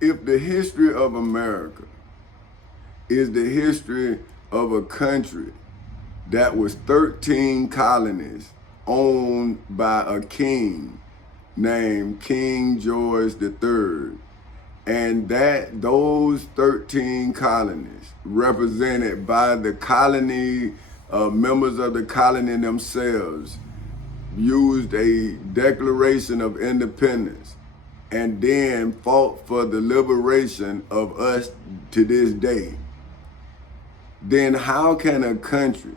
If the history of America is the history of a country that was 13 colonies owned by a king named King George III, and that those 13 colonies represented by the colony, members of the colony themselves, used a Declaration of Independence and then fought for the liberation of us to this day, then how can a country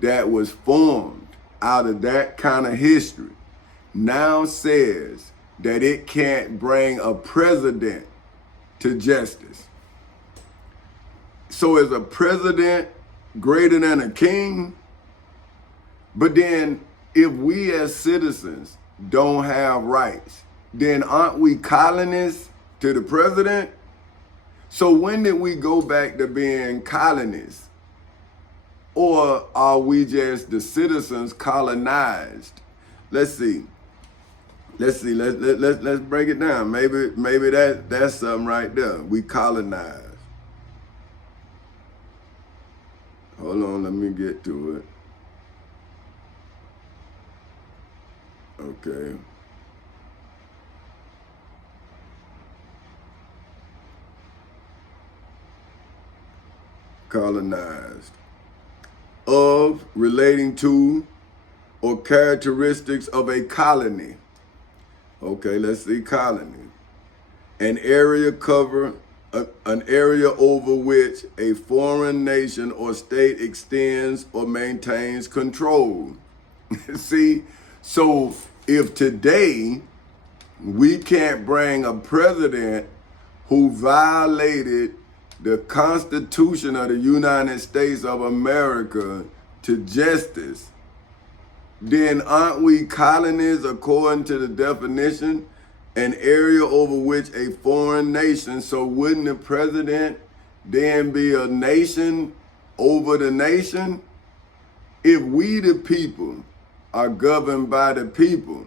that was formed out of that kind of history now says that it can't bring a president to justice? So is a president greater than a king? But then if we as citizens don't have rights, then aren't we colonists to the president? So when did we go back to being colonists? Or are we just the citizens colonized? Let's see. Let's break it down. Maybe that's something right there. We colonized. Hold on, let me get to it. Okay. Colonized. Of, relating to, or characteristics of a colony. Okay, let's see, colony. An area over which a foreign nation or state extends or maintains control. See, so if today we can't bring a president who violated the Constitution of the United States of America to justice, then aren't we colonies according to the definition? An area over which a foreign nation, so wouldn't the president then be a nation over the nation? If we the people are governed by the people,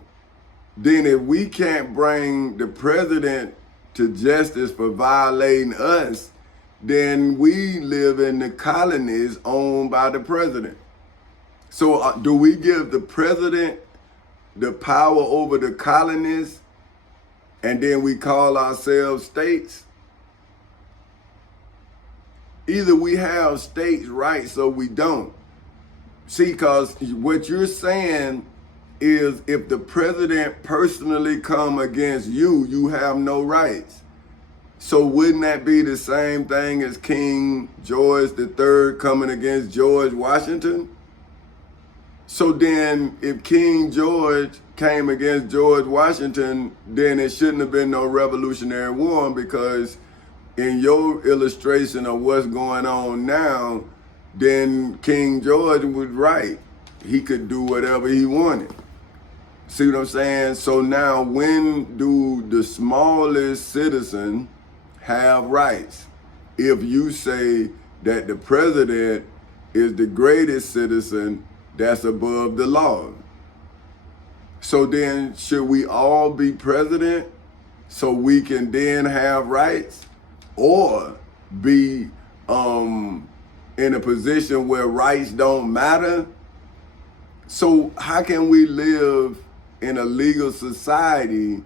then if we can't bring the president to justice for violating us, then we live in the colonies owned by the president. So do we give the president the power over the colonies and then we call ourselves states? Either we have states' rights or we don't. See, because what you're saying is if the president personally come against you, you have no rights. So wouldn't that be the same thing as King George III coming against George Washington? So then if King George came against George Washington, then it shouldn't have been no Revolutionary War, because in your illustration of what's going on now, then King George was right. He could do whatever he wanted. See what I'm saying? So now when do the smallest citizen have rights? If you say that the president is the greatest citizen that's above the law. So then should we all be president so we can then have rights, or be in a position where rights don't matter? So how can we live in a legal society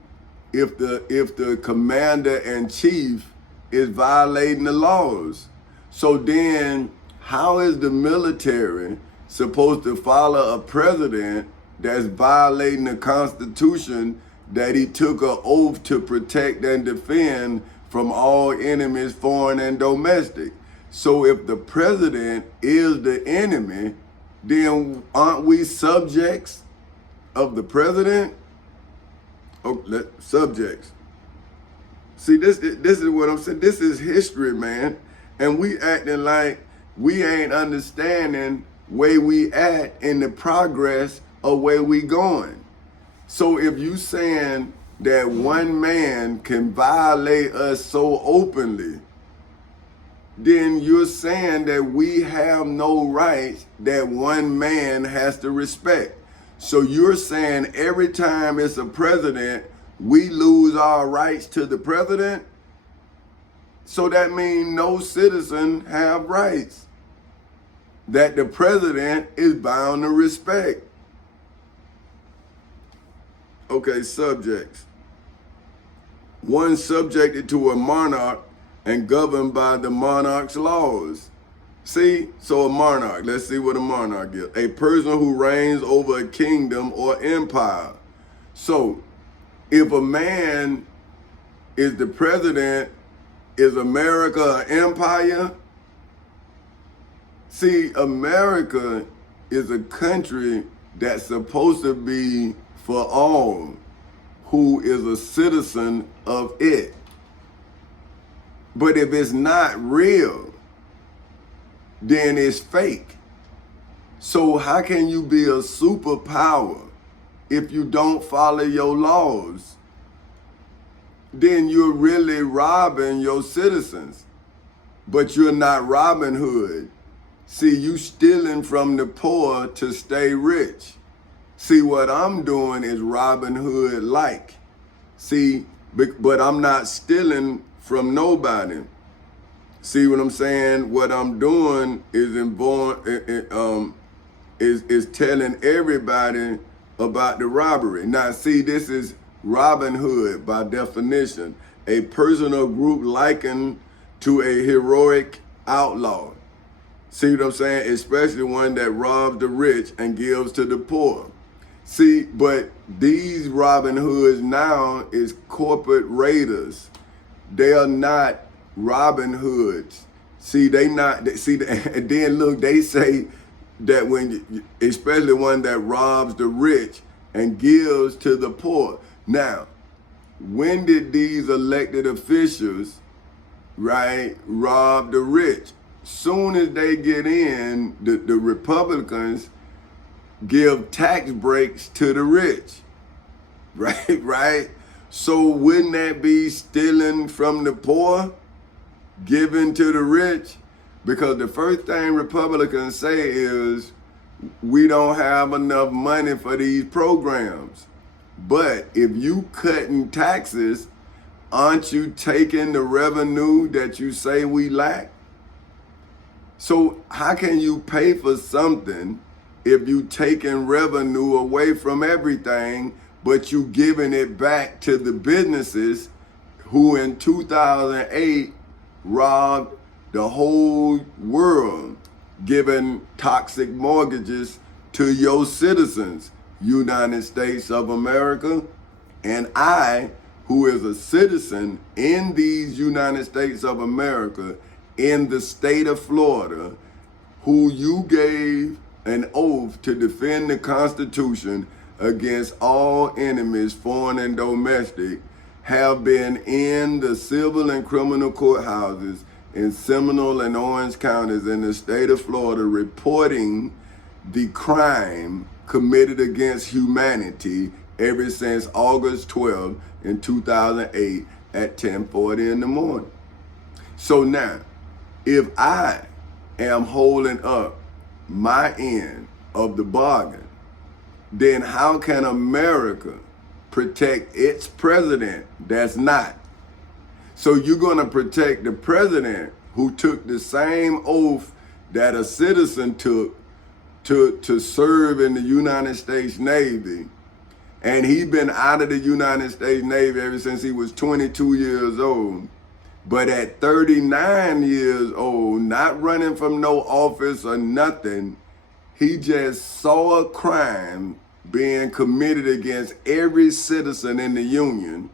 if the commander in chief is violating the laws? So then how is the military supposed to follow a president that's violating the Constitution that he took an oath to protect and defend from all enemies, foreign and domestic? So if the president is the enemy, then aren't we subjects of the president? Oh, subjects. See, this is what I'm saying. This is history, man. And we acting like we ain't understanding where we at in the progress of where we going. So if you saying that one man can violate us so openly, then you're saying that we have no rights that one man has to respect. So you're saying every time it's a president, we lose our rights to the president? So that means no citizen have rights that the president is bound to respect. Okay, subjects. One subjected to a monarch and governed by the monarch's laws. See, so a monarch, let's see what a monarch is. A person who reigns over a kingdom or empire. So, if a man is the president, is America an empire? See, America is a country that's supposed to be for all who is a citizen of it. But if it's not real, then it's fake. So how can you be a superpower if you don't follow your laws? Then you're really robbing your citizens. But you're not Robin Hood. See, you stealing from the poor to stay rich. See, what I'm doing is Robin Hood-like. See, but I'm not stealing from nobody. See what I'm saying? What I'm doing is is telling everybody about the robbery. Now, see, this is Robin Hood by definition, a person or group likened to a heroic outlaw. See what I'm saying? Especially one that robs the rich and gives to the poor. See, but these Robin Hoods now is corporate raiders. They are not Robin Hoods. See, they not, see, and then look, they say that when, especially one that robs the rich and gives to the poor. Now, when did these elected officials, right, rob the rich? Soon as they get in, the Republicans give tax breaks to the rich, right? So wouldn't that be stealing from the poor, giving to the rich? Because the first thing Republicans say is, we don't have enough money for these programs. But if you cutting taxes, aren't you taking the revenue that you say we lack? So how can you pay for something if you taking revenue away from everything, but you giving it back to the businesses who in 2008 robbed the whole world, giving toxic mortgages to your citizens, United States of America? And I, who is a citizen in these United States of America, in the state of Florida, who you gave an oath to defend the Constitution against all enemies, foreign and domestic, have been in the civil and criminal courthouses in Seminole and Orange counties in the state of Florida, reporting the crime committed against humanity ever since August 12th in 2008 at 10:40 in the morning. So now, if I am holding up my end of the bargain, then how can America protect its president that's not? So you're gonna protect the president who took the same oath that a citizen took to serve in the United States Navy, and he's been out of the United States Navy ever since he was 22 years old. But at 39 years old, not running from no office or nothing, he just saw a crime being committed against every citizen in the Union,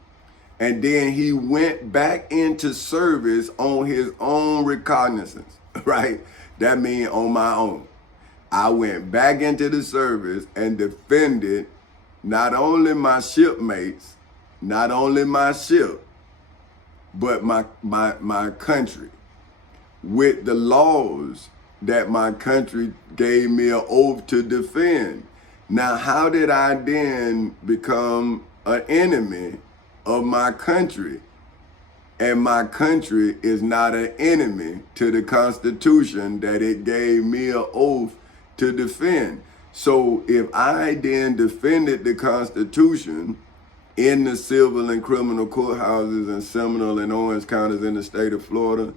and then he went back into service on his own recognizance, right? That means on my own. I went back into the service and defended not only my shipmates, not only my ship, but my country with the laws that my country gave me an oath to defend. Now, how did I then become an enemy of my country? And my country is not an enemy to the Constitution that it gave me an oath to defend. So if I then defended the Constitution in the civil and criminal courthouses in Seminole and Orange counties in the state of Florida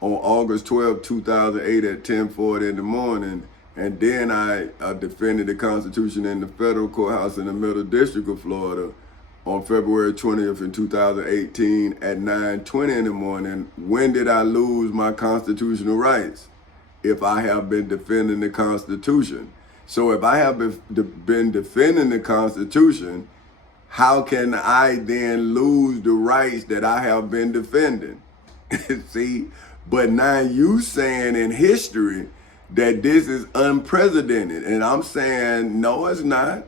on August 12, 2008 at 10:40 in the morning. And then I defended the Constitution in the federal courthouse in the Middle District of Florida on February 20th in 2018 at 9:20 in the morning. When did I lose my constitutional rights? If I have been defending the Constitution. So if I have been defending the Constitution, how can I then lose the rights that I have been defending? See, but now you saying in history that this is unprecedented. And I'm saying, no, it's not.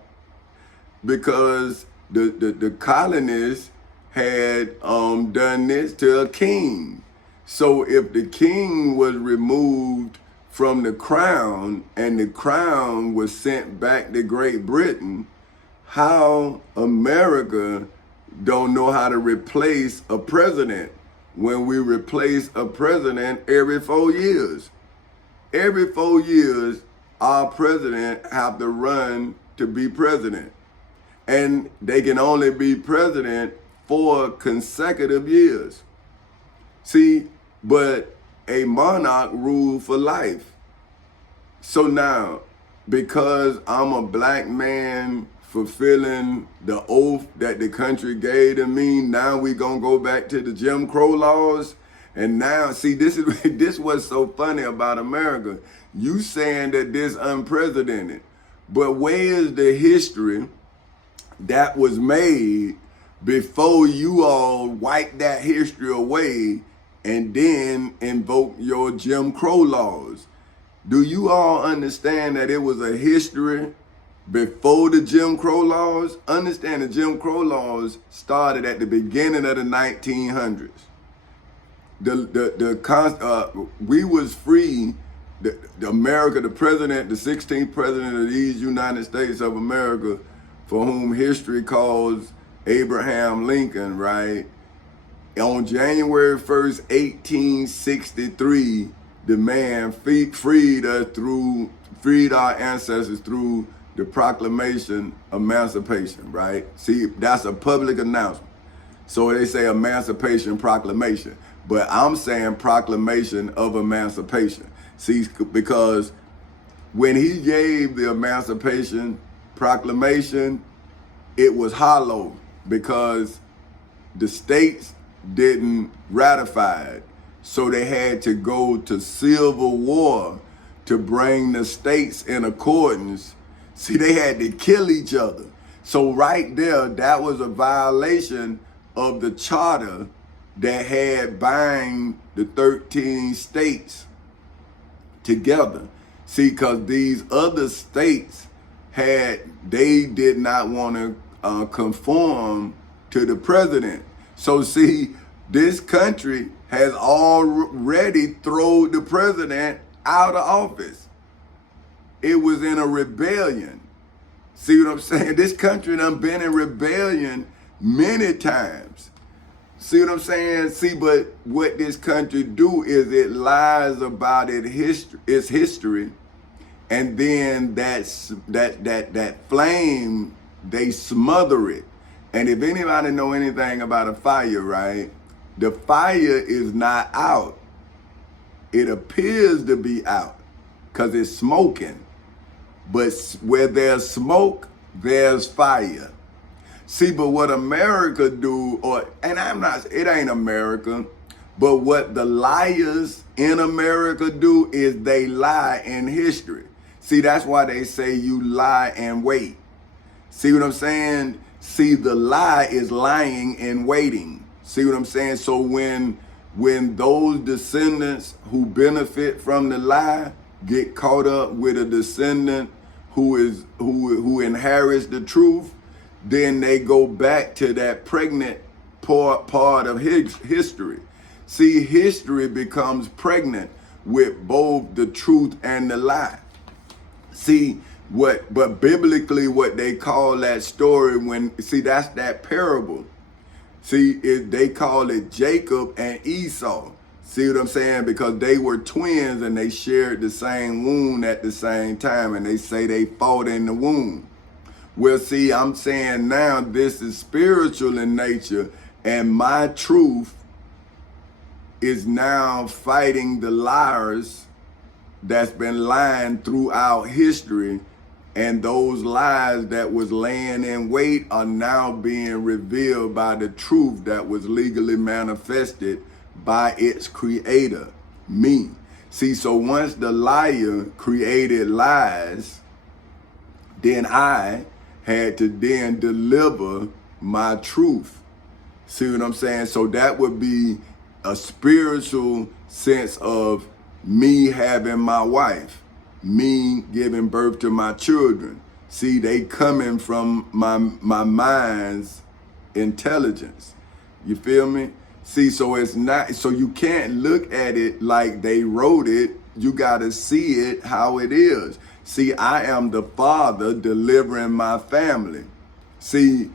Because the colonists had done this to a king. So if the king was removed from the crown and the crown was sent back to Great Britain, how America don't know how to replace a president when we replace a president every 4 years? Every 4 years, our president have to run to be president. And they can only be president 4 consecutive years. See, but a monarch ruled for life. So now, because I'm a black man fulfilling the oath that the country gave to me, now we gonna go back to the Jim Crow laws? And now, see, this was so funny about America. You saying that this unprecedented, but where is the history that was made before you all wipe that history away and then invoke your Jim Crow laws? Do you all understand that it was a history before the Jim Crow laws? Understand the Jim Crow laws started at the beginning of the 1900s. We was free, the America, the president, the 16th president of these United States of America, for whom history calls Abraham Lincoln, right? On January 1st, 1863, the man freed our ancestors through the Proclamation of Emancipation, right? See, that's a public announcement. So they say Emancipation Proclamation, but I'm saying Proclamation of Emancipation. See, because when he gave the Emancipation Proclamation, it was hollow because the states didn't ratify it. So they had to go to civil war to bring the states in accordance. See, they had to kill each other. So right there, that was a violation of the charter that had bind the 13 states together. See, because these other states they did not want to conform to the president. So see, this country has already thrown the president out of office. It was in a rebellion. See what I'm saying? This country done been in rebellion many times. See what I'm saying? See, but what this country do is it lies about its history, and then that flame, they smother it. And if anybody know anything about a fire, right? The fire is not out. It appears to be out because it's smoking. But where there's smoke, there's fire. See, but what America do, it ain't America, but what the liars in America do is they lie in history. See, that's why they say you lie and wait. See what I'm saying? See, the lie is lying and waiting. See what I'm saying? So when those descendants who benefit from the lie get caught up with a descendant who inherits the truth, then they go back to that pregnant part of history. See, history becomes pregnant with both the truth and the lie. See, but biblically what they call that story, that's that parable. See, they call it Jacob and Esau. See what I'm saying? Because they were twins and they shared the same womb at the same time, and they say they fought in the womb. Well, see, I'm saying now this is spiritual in nature, and my truth is now fighting the liars that's been lying throughout history, and those lies that was laying in wait are now being revealed by the truth that was legally manifested by its creator, me. See, so once the liar created lies, then I had to then deliver my truth. See what I'm saying? So that would be a spiritual sense of me having my wife, me giving birth to my children. See, they coming from my mind's intelligence. You feel me? See, so it's not, so you can't look at it like they wrote it. You got to see it how it is. See, I am the father delivering my family. See,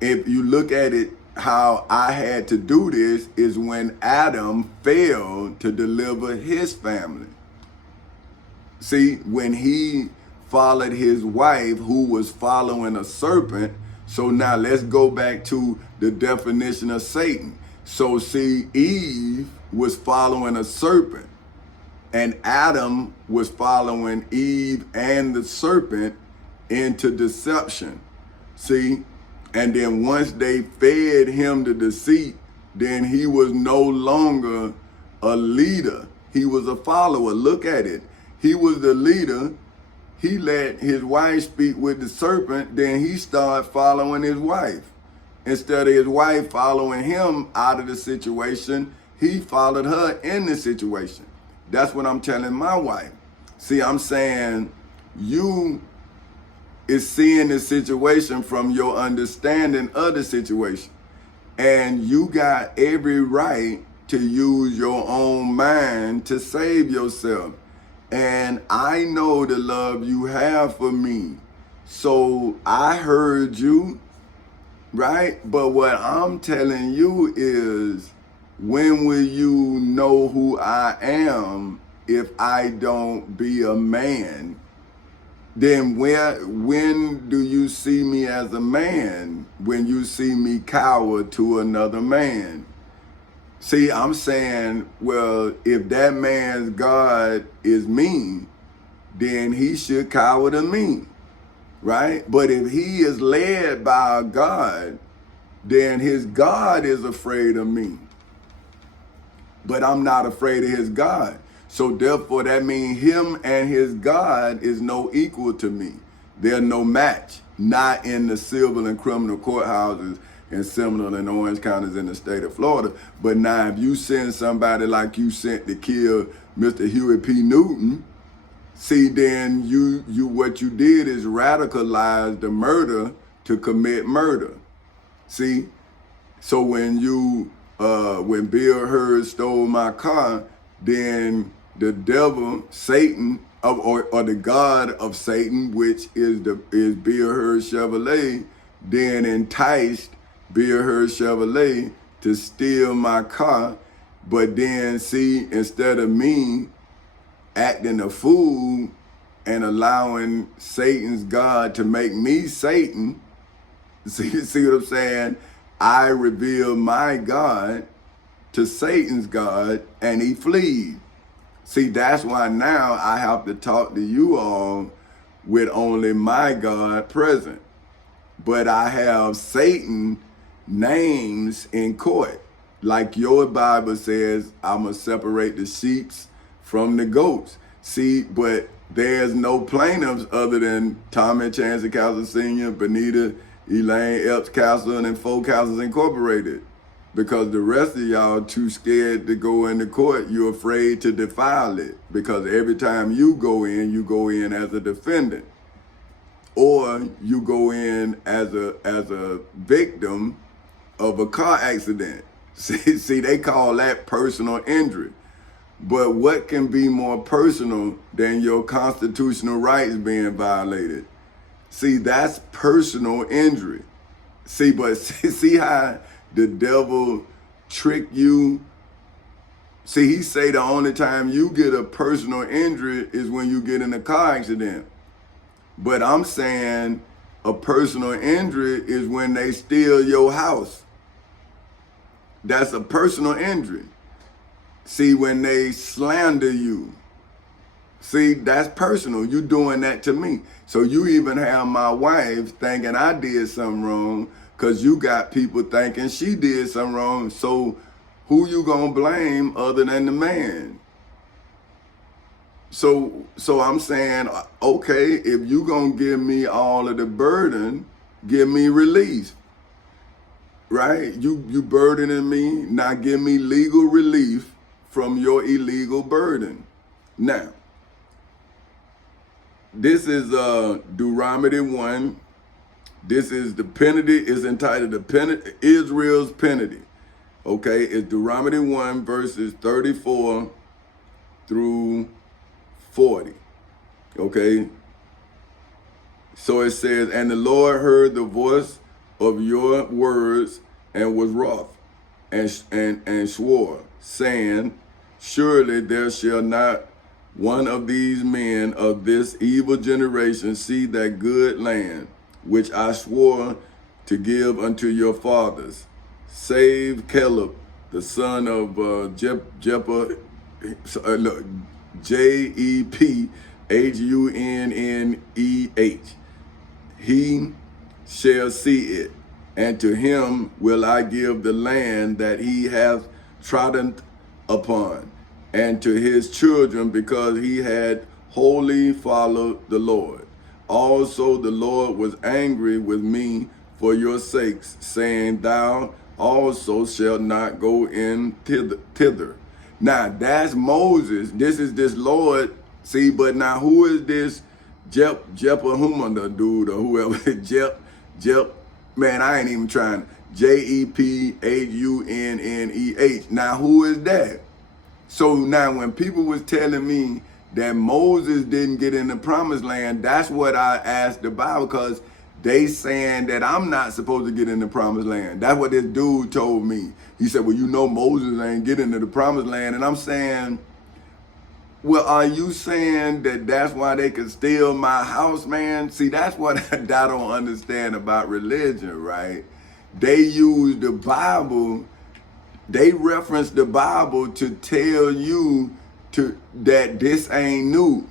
if you look at it, how I had to do this is when Adam failed to deliver his family. See, when he followed his wife who was following a serpent. So now let's go back to the definition of Satan. So see, Eve was following a serpent, and Adam was following Eve and the serpent into deception. See? And then once they fed him the deceit, then he was no longer a leader. He was a follower. Look at it. He was the leader. He let his wife speak with the serpent. Then he started following his wife. Instead of his wife following him out of the situation, he followed her in the situation. That's what I'm telling my wife. See, I'm saying you is seeing the situation from your understanding of the situation. And you got every right to use your own mind to save yourself. And I know the love you have for me. So I heard you, right? But what I'm telling you is, when will you know who I am if I don't be a man? Then when do you see me as a man? When you see me cower to another man? See, I'm saying, well, if that man's God is me, then he should cower to me, right? But if he is led by a God, then his God is afraid of me. But I'm not afraid of his God. So therefore, that means him and his God is no equal to me. They're no match, not in the civil and criminal courthouses in Seminole and Orange counties in the state of Florida. But now if you send somebody like you sent to kill Mr. Huey P. Newton, see, then you what you did is radicalize the murder to commit murder. See? So when Bill Hurd stole my car, then the devil, Satan, or the God of Satan, which is Bill Hurd Chevrolet, then enticed Bill Hurd Chevrolet to steal my car. But then see, instead of me acting a fool and allowing Satan's God to make me Satan, see what I'm saying? I reveal my God to Satan's God, and he flees. See, that's why now I have to talk to you all with only my God present. But I have Satan names in court. Like your Bible says, I'm going to separate the sheep from the goats. See, but there's no plaintiffs other than Tommy Chancey Castle Sr., Benita Elaine Epps Castle, and Four Castles Incorporated. Because the rest of y'all too scared to go into court. You're afraid to defile it. Because every time you go in as a defendant. Or you go in as a victim of a car accident. See, they call that personal injury. But what can be more personal than your constitutional rights being violated? See, that's personal injury. See, but see how the devil trick you? See, he say the only time you get a personal injury is when you get in a car accident. But I'm saying A personal injury is when they steal your house. That's a personal injury. See, when they slander you, see, that's personal. You doing that to me. So you even have my wife thinking I did something wrong because you got people thinking she did something wrong. So who you gonna blame other than the man? So I'm saying, okay, if you gonna give me all of the burden, give me relief, right? You burdening me, now give me legal relief from your illegal burden. Now, this is Deuteronomy 1. This is the penalty, is entitled the penalty, Israel's penalty. Okay, it's Deuteronomy 1 verses 34 through 40. Okay. So it says, and the Lord heard the voice of your words and was wroth and swore, saying, surely there shall not one of these men of this evil generation see that good land which I swore to give unto your fathers, save Caleb, the son of Jephthah, Jephuneh. He shall see it, and to him will I give the land that he hath trodden upon, and to his children, because he had wholly followed the Lord. Also the Lord was angry with me for your sakes, saying, thou also shalt not go in thither. Now that's Moses. This is this Lord. See, but now who is this Jephuneh dude or whoever? Man, I ain't even trying. Jephuneh. Now who is that? So now when people was telling me that Moses didn't get in the promised land, that's what I asked the Bible, because they saying that I'm not supposed to get in the promised land. That's what this dude told me. He said, well, you know Moses ain't getting into the promised land. And I'm saying, well, are you saying that that's why they could steal my house, man? See, that's what I don't understand about religion, right? They use the Bible, they reference the Bible to tell you that this ain't new,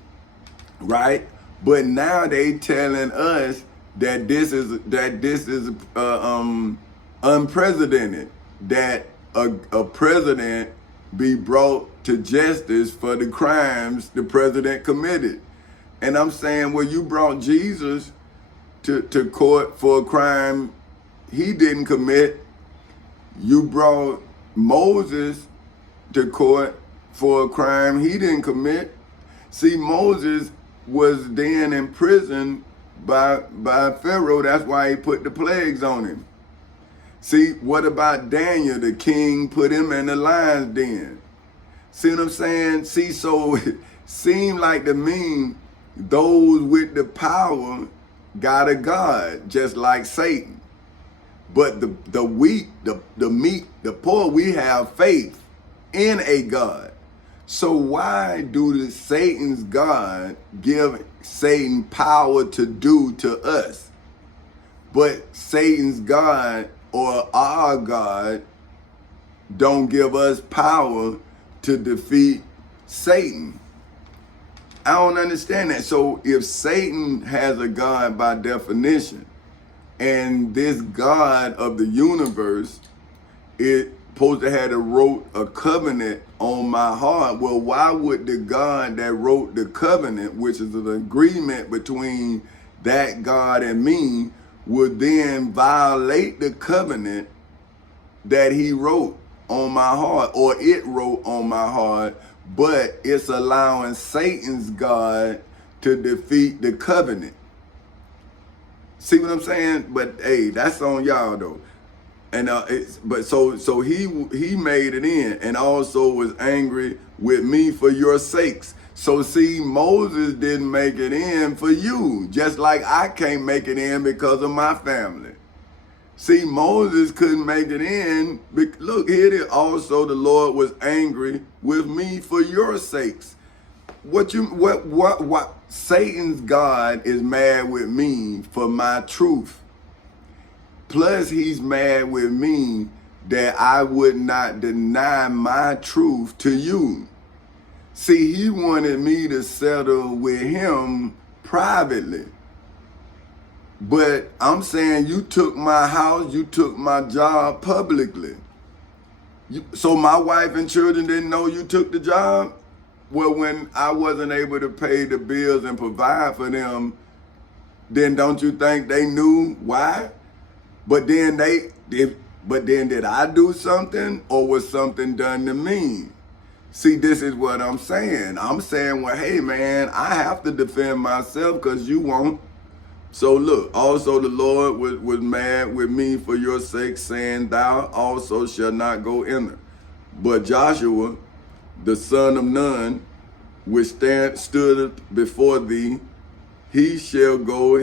right? But now they telling us that this is unprecedented, that a president be brought to justice for the crimes the president committed. And I'm saying, well, you brought Jesus to court for a crime he didn't commit. You brought Moses to court for a crime he didn't commit. See, Moses was then in prison by Pharaoh. That's why he put the plagues on him. See, what about Daniel? The king put him in the lion's den. See what I'm saying? See, so it seemed like to me, those with the power got a God, just like Satan. But the weak, the meek, the poor, we have faith in a God. So why do the Satan's God give Satan power to do to us? But Satan's God or our God don't give us power to defeat Satan. I don't understand that. So if Satan has a God by definition, and this God of the universe is supposed to have wrote a covenant on my heart, well, why would the God that wrote the covenant, which is an agreement between that God and me, would then violate the covenant that he wrote on my heart, or it wrote on my heart, but it's allowing Satan's God to defeat the covenant? See what I'm saying? But hey, that's on y'all though. And so he made it in, and also was angry with me for your sakes. So see, Moses didn't make it in for you, just like I can't make it in because of my family. See, Moses couldn't make it in. Look, here it is. Also, the Lord was angry with me for your sakes. what Satan's God is mad with me for my truth. Plus he's mad with me that I would not deny my truth to you. See, he wanted me to settle with him privately. But I'm saying you took my house, you took my job publicly. So my wife and children didn't know you took the job? Well, when I wasn't able to pay the bills and provide for them, then don't you think they knew why? But then did I do something, or was something done to me? See, this is what I'm saying. I'm saying, well, hey man, I have to defend myself because you won't. So look, also the Lord was mad with me for your sake, saying, thou also shalt not go enter. But Joshua, the son of Nun, which stood before thee, he shall go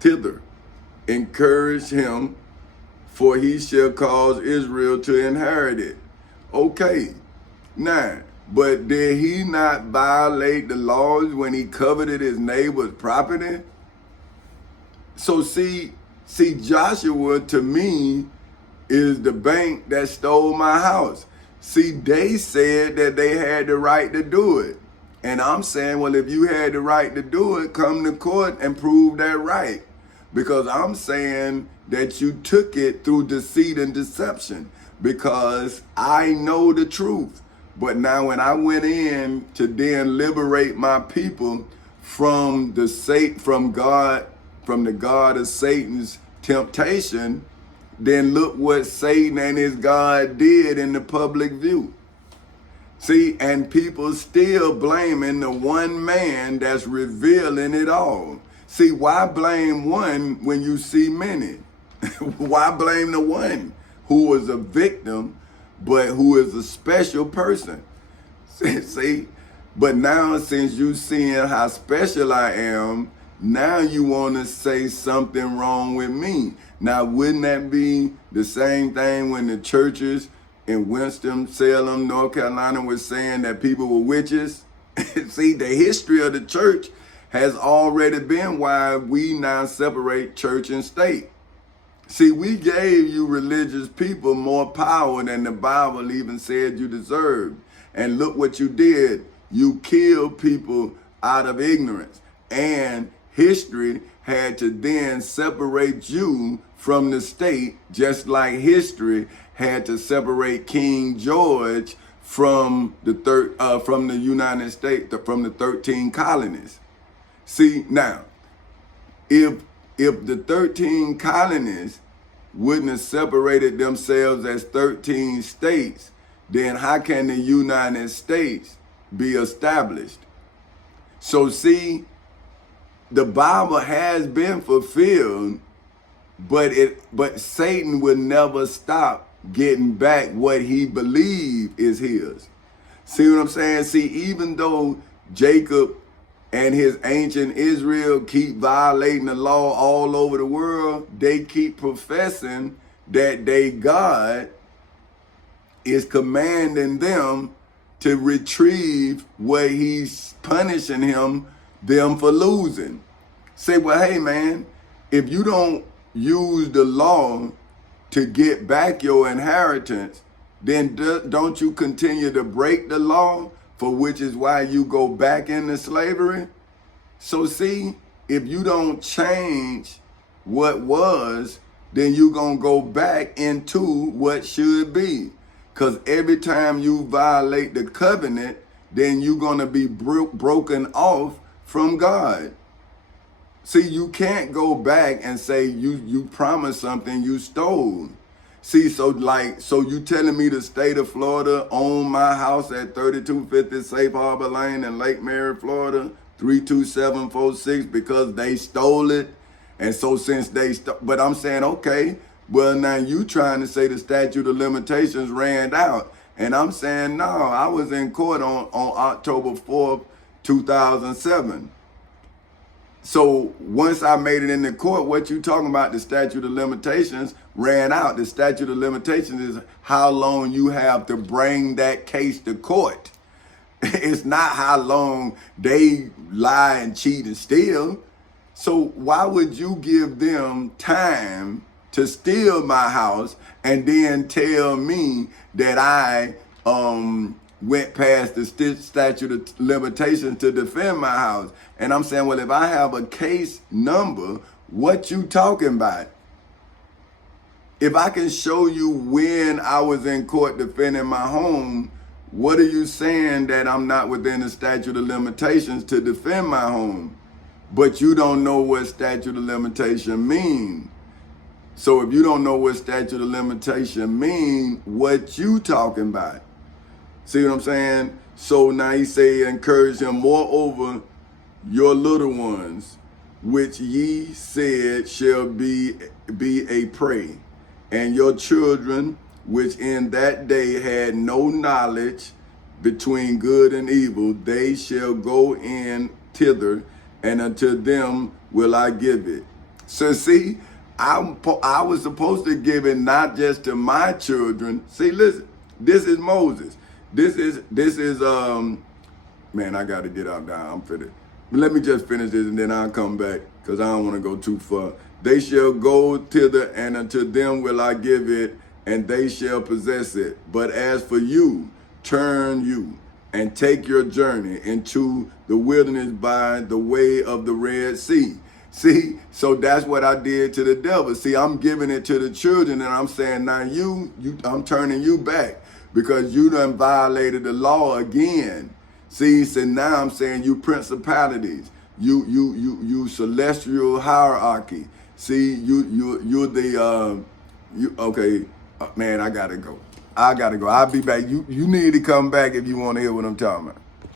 thither. Encourage him, for he shall cause Israel to inherit it. Okay, now, but did he not violate the laws when he coveted his neighbor's property? So see, Joshua to me is the bank that stole my house. See, they said that they had the right to do it. And I'm saying, well, if you had the right to do it, come to court and prove that right. Because I'm saying that you took it through deceit and deception, because I know the truth. But now when I went in to then liberate my people from the God of Satan's temptation, then look what Satan and his God did in the public view. See, and people still blaming the one man that's revealing it all. See, why blame one when you see many? Why blame the one who was a victim, but who is a special person? See, but now since you seeing how special I am, now you want to say something wrong with me. Now, wouldn't that be the same thing when the churches in Winston-Salem, North Carolina was saying that people were witches? See, the history of the church has already been why we now separate church and state. See, we gave you religious people more power than the Bible even said you deserved. And look what you did. You killed people out of ignorance. And history had to then separate you from the state, just like history had to separate King George from the United States, from the 13 colonies. See, now, if the 13 colonies wouldn't have separated themselves as 13 states, then how can the United States be established? So see, the Bible has been fulfilled, but Satan will never stop getting back what he believed is his. See what I'm saying? See, even though Jacob and his ancient Israel keep violating the law all over the world, they keep professing that they God is commanding them to retrieve what he's punishing them for losing. Say, well, hey man, if you don't use the law to get back your inheritance, then don't you continue to break the law, for which is why you go back into slavery? So see, if you don't change what was, then you're going to go back into what should be. Because every time you violate the covenant, then you're going to be broken off from God. See, you can't go back and say you promised something you stole. See, so you telling me the state of Florida own my house at 3250 Safe Harbor Lane in Lake Mary, Florida, 32746 because they stole it? And so since but I'm saying, okay, well now you trying to say the statute of limitations ran out. And I'm saying, no, I was in court on October 4th, 2007. So once I made it in the court, what you talking about, the statute of limitations ran out. The statute of limitations is how long you have to bring that case to court. It's not how long they lie and cheat and steal. So why would you give them time to steal my house and then tell me that I went past the statute of limitation to defend my house? And I'm saying, well, if I have a case number, what you talking about? If I can show you when I was in court defending my home, what are you saying that I'm not within the statute of limitations to defend my home? But you don't know what statute of limitation mean. So if you don't know what statute of limitation mean, what you talking about? See what I'm saying? So now he say, encourage him, moreover, your little ones, which ye said shall be a prey, and your children, which in that day had no knowledge between good and evil, they shall go in thither, and unto them will I give it. So see, I was supposed to give it not just to my children. See, listen, this is Moses. This is man, I gotta get out now. I'm finished. Let me just finish this and then I'll come back because I don't want to go too far. They shall go thither, and unto them will I give it, and they shall possess it. But as for you, turn you and take your journey into the wilderness by the way of the Red Sea. See, so that's what I did to the devil. See, I'm giving it to the children, and I'm saying, now I'm turning you back because you done violated the law again. See, so now I'm saying you principalities, you celestial hierarchy. See, you're the okay, man. I gotta go. I'll be back. You need to come back if you want to hear what I'm talking about.